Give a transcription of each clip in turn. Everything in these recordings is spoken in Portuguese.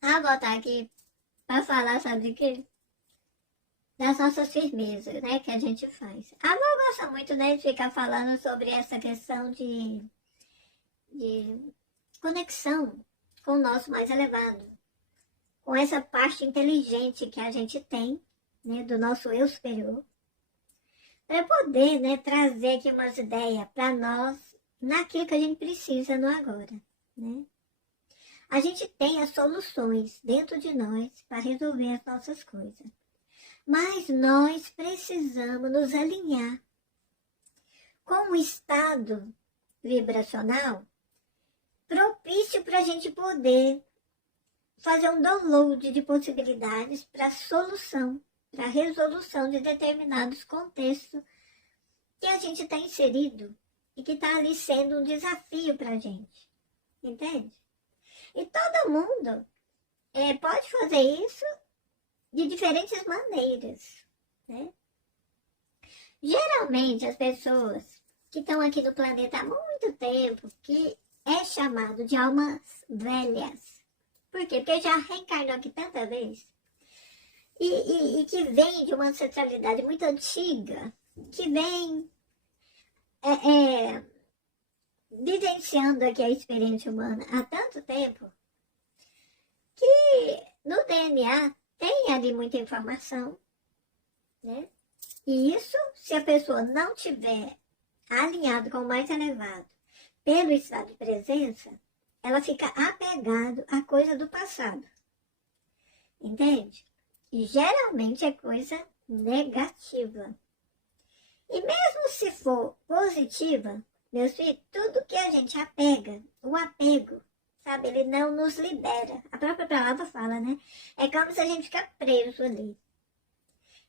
Ah, botar aqui para falar, sabe de quê? Das nossas firmezas, né, que a gente faz. A avó gosta muito, né, de ficar falando sobre essa questão de conexão com o nosso mais elevado, com essa parte inteligente que a gente tem, né, do nosso eu superior, para poder, né, trazer aqui umas ideias para nós naquilo que a gente precisa no agora, né? A gente tem as soluções dentro de nós para resolver as nossas coisas. Mas nós precisamos nos alinhar com o estado vibracional propício para a gente poder fazer um download de possibilidades para solução, para resolução de determinados contextos que a gente está inserido e que está ali sendo um desafio para a gente. Entende? E todo mundo pode fazer isso de diferentes maneiras, né? Geralmente as pessoas que estão aqui no planeta há muito tempo, que é chamado de almas velhas. Por quê? Porque já reencarnou aqui tanta vez. E que vem de uma ancestralidade muito antiga, que vem vivenciando aqui a experiência humana há tanto tempo, que no DNA tem ali muita informação, né? E isso, se a pessoa não tiver alinhado com o mais elevado pelo estado de presença, ela fica apegada à coisa do passado. Entende? E geralmente é coisa negativa. E mesmo se for positiva, meus filhos, tudo que a gente apega, o apego, sabe, ele não nos libera. A própria palavra fala, né? É como se a gente fica preso ali.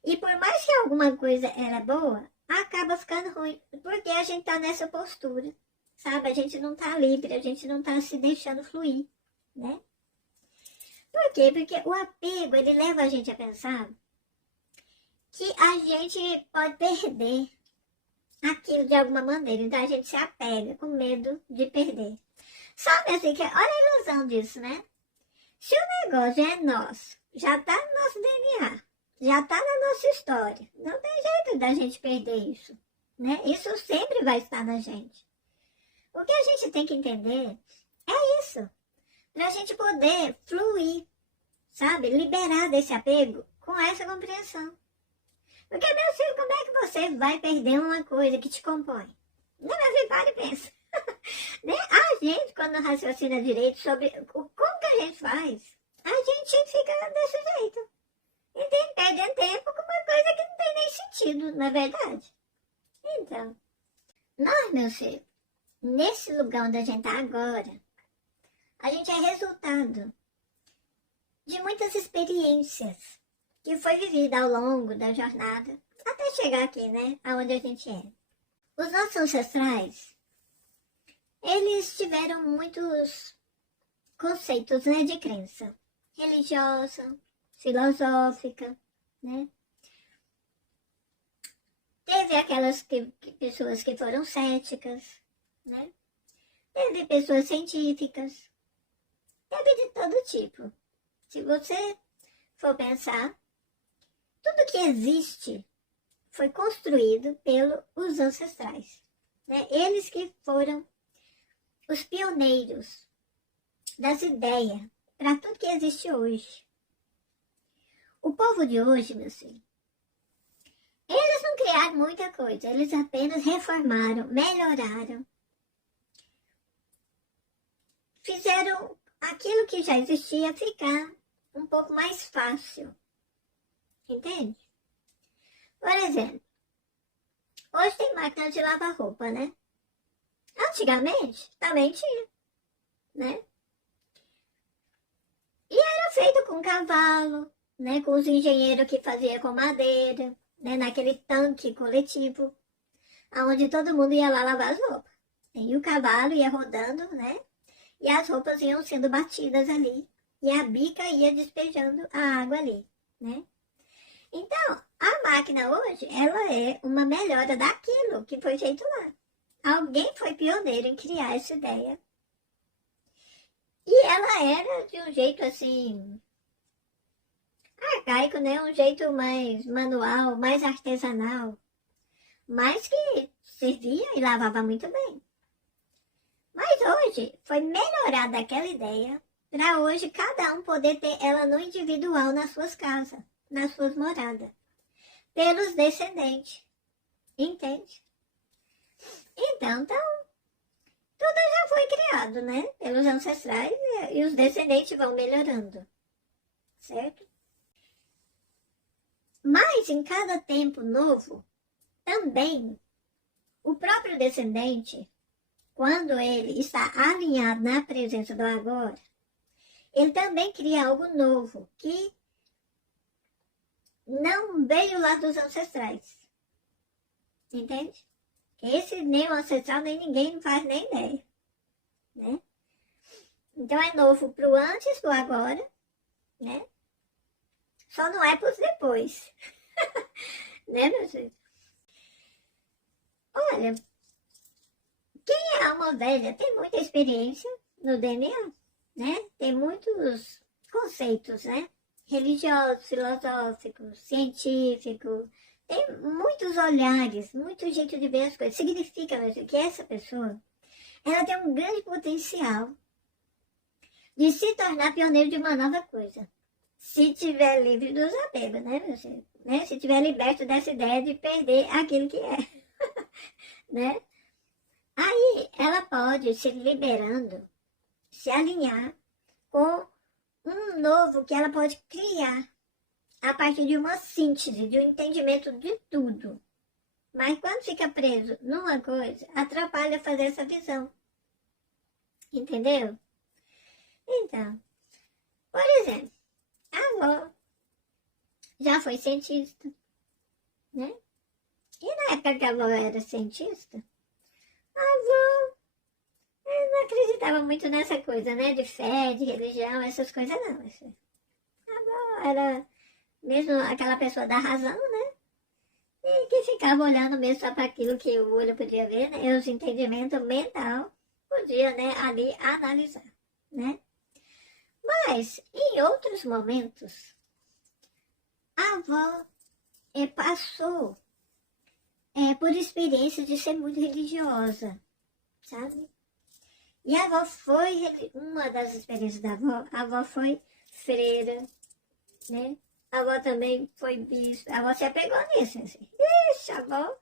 E por mais que alguma coisa era boa, acaba ficando ruim, porque a gente tá nessa postura, sabe? A gente não tá livre, a gente não tá se deixando fluir, né? Por quê? Porque o apego, ele leva a gente a pensar que a gente pode perder aquilo de alguma maneira. Então a gente se apega com medo de perder. Sabe assim, que olha a ilusão disso, né? Se o negócio é nosso, já tá no nosso DNA, já tá na nossa história, não tem jeito da gente perder isso, né? Isso sempre vai estar na gente. O que a gente tem que entender é isso, pra gente poder fluir, sabe? Liberar desse apego com essa compreensão. Porque, meu filho, como é que você vai perder uma coisa que te compõe? Não, meu filho, para e pensa. Né? A gente, quando raciocina direito sobre como que a gente faz, a gente fica desse jeito. Entende? Perdendo tempo com uma coisa que não tem nem sentido, não é verdade? Então, nós, meu filho, nesse lugar onde a gente está agora, a gente é resultado de muitas experiências que foi vivida ao longo da jornada, até chegar aqui, né, aonde a gente é. Os nossos ancestrais, eles tiveram muitos conceitos, né, de crença religiosa, filosófica, né? Teve aquelas pessoas que foram céticas, né? Teve pessoas científicas, teve de todo tipo. Se você for pensar, tudo que existe foi construído pelos ancestrais, né? Eles que foram os pioneiros das ideias para tudo que existe hoje. O povo de hoje, meu filho, eles não criaram muita coisa, eles apenas reformaram, melhoraram, fizeram aquilo que já existia ficar um pouco mais fácil, entende? Por exemplo, hoje tem máquina de lavar roupa, né? Antigamente também tinha, né? E era feito com cavalo, né? Com os engenheiros que faziam com madeira, né? Naquele tanque coletivo, onde todo mundo ia lá lavar as roupas. E o cavalo ia rodando, né? E as roupas iam sendo batidas ali. E a bica ia despejando a água ali, né? Então, a máquina hoje, ela é uma melhora daquilo que foi feito lá. Alguém foi pioneiro em criar essa ideia. E ela era de um jeito assim, arcaico, né? Um jeito mais manual, mais artesanal, mas que servia e lavava muito bem. Mas hoje foi melhorada aquela ideia para hoje cada um poder ter ela no individual nas suas casas, nas suas moradas, pelos descendentes, entende? Então, tudo já foi criado, né? Pelos ancestrais e os descendentes vão melhorando, certo? Mas em cada tempo novo, também o próprio descendente, quando ele está alinhado na presença do agora, ele também cria algo novo que não veio lá dos ancestrais. Entende? Esse nem o ancestral, nem ninguém não faz nem ideia. Né? Então é novo pro antes, pro agora, né? Só não é pros depois. Né, meu filho? Olha, quem é alma velha tem muita experiência no DNA, né? Tem muitos conceitos, né? Religiosos, filosóficos, científicos. Tem muitos olhares, muito jeito de ver as coisas. Significa, meu filho, que essa pessoa, ela tem um grande potencial de se tornar pioneiro de uma nova coisa. Se tiver livre dos apegos, né, meu filho? Né? Se tiver liberto dessa ideia de perder aquilo que é. Né? Aí ela pode se liberando, se alinhar com um novo que ela pode criar a partir de uma síntese, de um entendimento de tudo. Mas quando fica preso numa coisa, atrapalha fazer essa visão. Entendeu? Então, por exemplo, a avó já foi cientista, né? E na época que a avó era cientista, a avó não acreditava muito nessa coisa, né? De fé, de religião, essas coisas não. A avó era mesmo aquela pessoa da razão, né? E que ficava olhando mesmo só para aquilo que o olho podia ver, né? E os entendimentos mental podia, né, ali analisar, né? Mas, em outros momentos, a avó passou por experiência de ser muito religiosa, sabe? E a avó foi, uma das experiências da avó, a avó foi freira, né? A avó também foi bispo, a avó se apegou nisso, assim. Ixi, a avó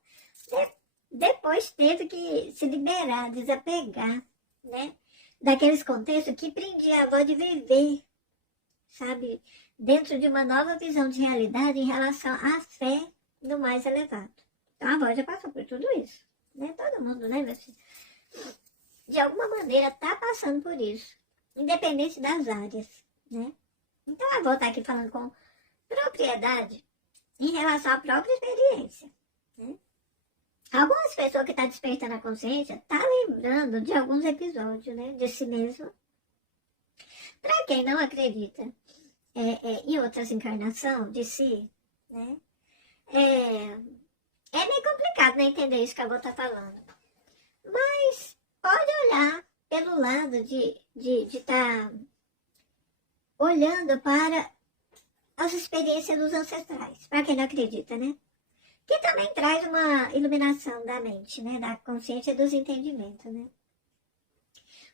depois teve que se liberar, desapegar, né? Daqueles contextos que prendia a avó de viver, sabe? Dentro de uma nova visão de realidade em relação à fé no mais elevado. Então a avó já passou por tudo isso, né? Todo mundo, né, meu filho? De alguma maneira tá passando por isso, independente das áreas, né? Então a avó tá aqui falando com propriedade em relação à própria experiência, né? Algumas pessoas que estão despertando a consciência tá lembrando de alguns episódios, né, de si mesmo. Para quem não acredita em outras encarnações de si, né, é meio complicado, né, entender isso que a avó tá falando. Mas pode olhar pelo lado de estar olhando para as experiências dos ancestrais, para quem não acredita, né? Que também traz uma iluminação da mente, né? Da consciência dos entendimentos, né?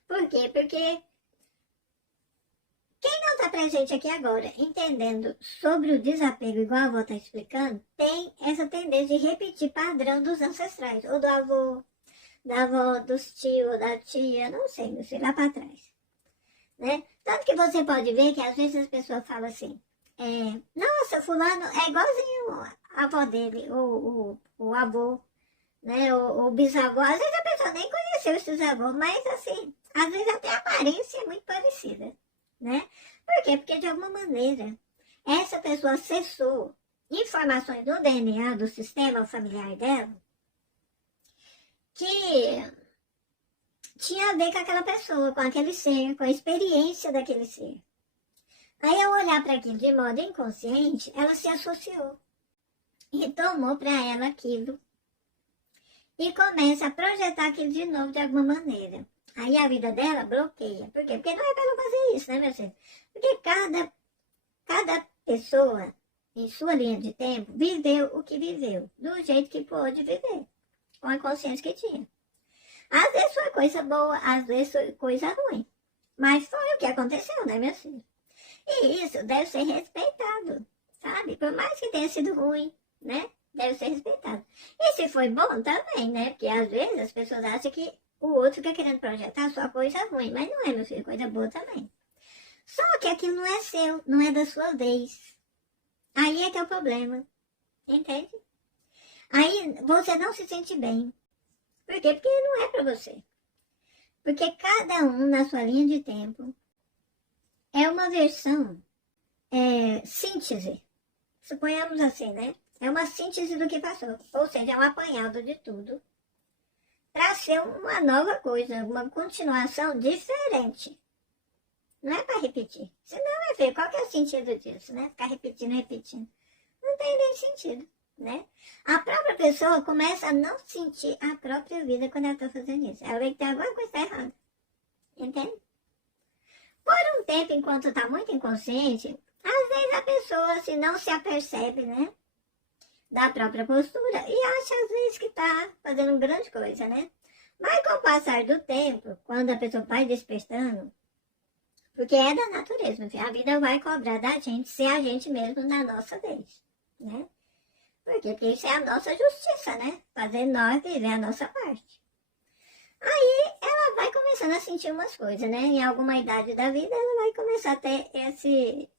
Por quê? Porque quem não está presente aqui agora, entendendo sobre o desapego, igual a avó está explicando, tem essa tendência de repetir padrão dos ancestrais, ou do avô, da avó, dos tios, da tia, não sei lá para trás, né? Tanto que você pode ver que às vezes as pessoas falam assim, nossa, fulano é igualzinho a avó dele, o avô, né, o bisavô. Às vezes a pessoa nem conheceu esses avós, mas assim, às vezes até a aparência é muito parecida, né? Por quê? Porque de alguma maneira essa pessoa acessou informações do DNA, do sistema familiar dela, que tinha a ver com aquela pessoa, com aquele ser, com a experiência daquele ser. Aí, ao olhar para aquilo de modo inconsciente, ela se associou e tomou para ela aquilo e começa a projetar aquilo de novo de alguma maneira. Aí a vida dela bloqueia. Por quê? Porque não é para ela fazer isso, né, meu filho? Porque cada pessoa, em sua linha de tempo, viveu o que viveu, do jeito que pôde viver, com a consciência que tinha. Às vezes foi coisa boa, às vezes foi coisa ruim. Mas foi o que aconteceu, né, meu filho? E isso deve ser respeitado, sabe? Por mais que tenha sido ruim, né? Deve ser respeitado. E se foi bom também, né? Porque às vezes as pessoas acham que o outro fica querendo projetar só coisa ruim. Mas não é, meu filho, coisa boa também. Só que aquilo não é seu, não é da sua vez. Aí é que é o problema. Entende? Aí você não se sente bem. Por quê? Porque não é pra você. Porque cada um na sua linha de tempo é uma versão, síntese. Suponhamos assim, né? É uma síntese do que passou. Ou seja, é um apanhado de tudo. Para ser uma nova coisa, uma continuação diferente. Não é para repetir. Senão é feio. Qual que é o sentido disso, né? Ficar repetindo, repetindo. Não tem nem sentido, né? A própria pessoa começa a não sentir a própria vida quando ela está fazendo isso. Ela vê que tem alguma coisa errada. Entende? Por um tempo, enquanto está muito inconsciente, às vezes a pessoa assim, não se apercebe, né? Da própria postura e acha às vezes que está fazendo grande coisa, né? Mas com o passar do tempo, quando a pessoa vai despertando, porque é da natureza, a vida vai cobrar da gente ser a gente mesmo na nossa vez, né? Por quê? Porque isso é a nossa justiça, né? Fazer nós viver a nossa parte. Aí ela vai começando a sentir umas coisas, né? Em alguma idade da vida ela vai começar a ter esse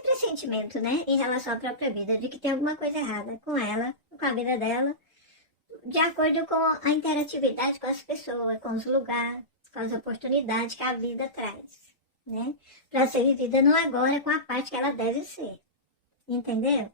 pressentimento, né? Em relação à própria vida, de que tem alguma coisa errada com ela, com a vida dela, de acordo com a interatividade com as pessoas, com os lugares, com as oportunidades que a vida traz, né? Para ser vivida no agora com a parte que ela deve ser. Entendeu?